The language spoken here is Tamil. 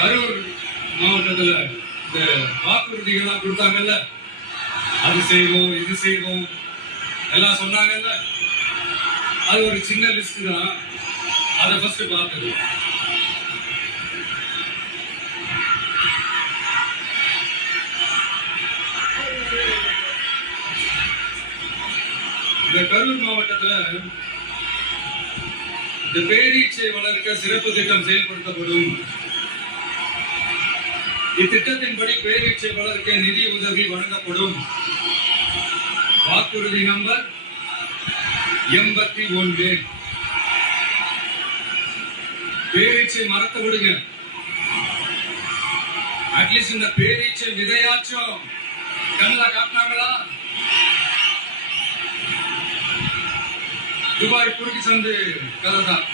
கரூர் மாவட்டத்துல இந்த வாக்குறுதிகள்லாம் கொடுத்தாங்கல்ல, அது செய்வோம் இது செய்வோம் எல்லாம் சொன்னாங்கல்ல, அது ஒரு சின்ன லிஸ்ட் தான். அதை ஃபர்ஸ்ட் பார்த்தது. இந்த கரூர் மாவட்டத்துல இந்த பேரீச்சை வளர்க்க சிறப்பு திட்டம் செயல்படுத்தப்படும். இத்திட்டத்தின்படி பேரீச்சை வளர்க்க நிதி உதவி வழங்கப்படும். வாக்குறுதி நம்பர் 81. பேரீச்சை மரத்தை விடுங்க, அட்லீஸ்ட் இந்த பேரீச்சை விதையாச்சும் கண்ணில் காட்டினாங்களா? துபாய் குறுக்கு சந்து கதை தான்.